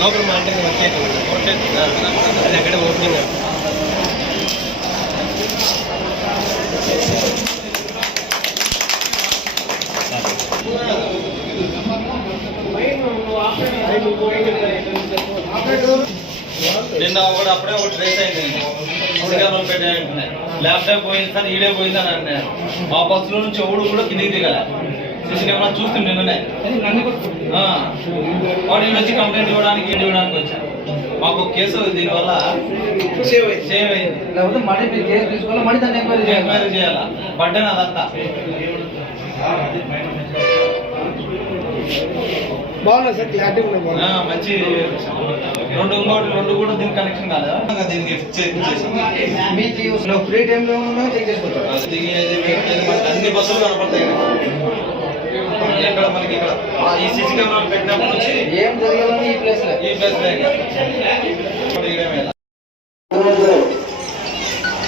లోపల మా అంటే వచ్చేది అది అక్కడే ఓపెనింగ్ నిన్న ఒకటి అప్పుడే ఒకటి రేస్ అయింది. శ్రీకాకుళం ల్యాప్టాప్ పోయింది సార్ ఈడే పోయింది అని అన్నారు. మా బస్సులో నుంచి ఎవడు కూడా కిందికి దిగల. సీసీ కెమెరా చూస్తుంది నిన్ననే. ఆ. వాడు ఈయన వచ్చి కంప్లైంట్ ఇవ్వడానికి ఏంటి ఇవ్వడానికి వచ్చాను మాకు కేసు దీనివల్ల సేవ్ సేవ్ అయింది. లేకపోతే మళ్ళీ మీరు కేసు తీసుకోవాలి? మళ్ళీ దాన్ని ఎంక్వైరీ చేయాలి? ఎంక్వైరీ చేయాలా? పడ్డాను అదంతా. బాగున్నా సార్ క్లారిటీ ఉన్నాయి మంచి రెండు ఇంకోటి రెండు కూడా దీనికి కనెక్షన్ కాలేదా? దీనికి చెక్ చేసాం మీకు ఫ్రీ టైంలో ఉన్న చెక్ మనకి అన్ని బస్సులు కనపడతాయి. ఇక్కడ మనకి ఇక్కడ. ఈ సీసీ కెమెరాలు పెట్టినప్పటి నుంచి ఏం జరిగేదని ఈ ప్లేస్లో? ఈ ప్లేస్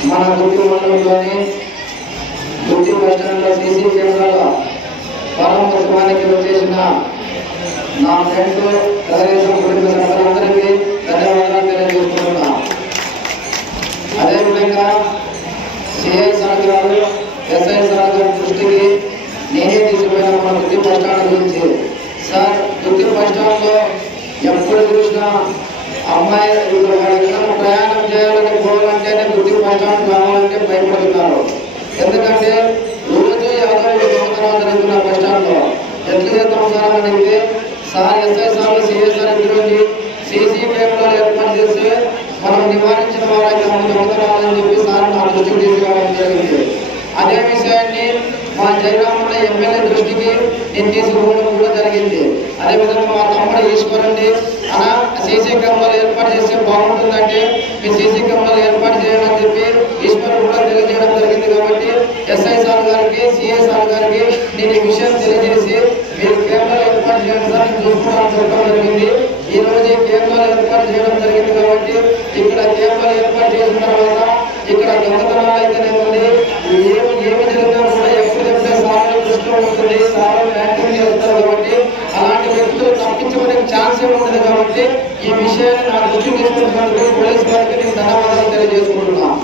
మన గుంటూరు మండలంలోని గుంటూరు బస్ స్టాండ్లో సీసీ కెమెరాల ప్రారంభోత్సవానికి వచ్చేసిన నా ఫ్రెండ్ తెలుగుదేశం కుటుంబ ధన్యవాదాలు తెలియజేసుకుంటున్నా అదేవిధంగా సిఐ సార్ గారు ఎస్ఐ సార్ దృష్టికి నేనే తీసుకుపోయిన మన గుత్తి బస్ స్టాండ్ గురించి సార్ గుత్తి బస్ స్టాండ్లో? ఎప్పుడు చూసినా అమ్మాయి ఇప్పుడు ప్రయాణం చేయాలని పోవాలంటే గుత్తి బస్ స్టాండ్ కావాలంటే భయపడుతున్నారు ఎందుకంటే రోజు యాభై సంవత్సరాలు జరుగుతున్న బస్ స్టాండ్లో ఎట్లా చేస్తాం సార్ అని అడిగితే sir SI sir CI sir ఇద్దరు సీసీ కెమెరాలు ఏర్పాటు చేస్తే మనం నివారించిన వారైతే మనం దొంగతనాలని చెప్పి సార్ నా దృష్టికి తీసుకురావడం జరిగింది అదే విషయాన్ని మా జయరామన్న ఎమ్మెల్యే దృష్టికి నేను తీసుకోవడం కూడా జరిగింది అదేవిధంగా మా తమ్ముడు ఈశ్వరుణ్ణి అలా సీసీ కెమెరాలు ఏర్పాటు చేస్తే బాగుంటుందంటే మీ సీసీ కెమెరాలు ఏర్పాటు చేయాలని చెప్పి ఈశ్వరుడు కూడా తెలియజేయడం జరిగింది కాబట్టి ఎస్ఐ సార్ గారికి సిఐ సార్ గారికి నేను ఈ విషయం ఒకసారి జరిగింది ఈ రోజు కేంద్రాలు ఏర్పాటు చేయడం జరిగింది కాబట్టి ఇక్కడ కేంద్రాలు ఏర్పాటు చేసిన ఇక్కడ దొంగతనాలు అయితేనే ఉంది ఏమి ఏమి జరిగినా కూడా కాబట్టి అలాంటి వ్యక్తులు తప్పించుకునే కాబట్టి ఈ విషయాన్ని నాకు దృష్టికి తీసుకుంటున్నందుకు పోలీస్ వారికి నేను ధన్యవాదాలు తెలియజేసుకుంటున్నాను.